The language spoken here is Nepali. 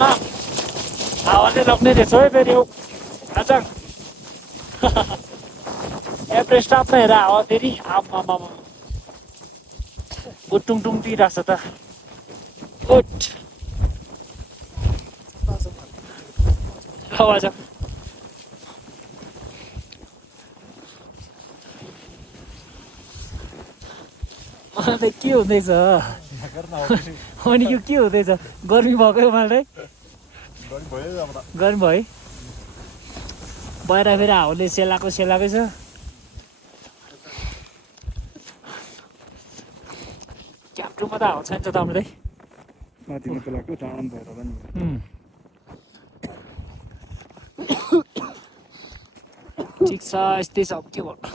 हावाले लग्ने रहेछ है फेरि आज एभरेस्ट आफ्नो हेर हावा फेरि आम्मामा टुङटुङ दिइरहेछ त उठ आवाज मलाई त के हुँदैछ अनि यो के हुँदैछ गर्मी भएको मलाई गर्मी भयो बाहिर फेरि हाउले सेलाएकै छ क्याप्टुमा त हावा छैन त हामीलाई ठिक छ यस्तै छ के भयो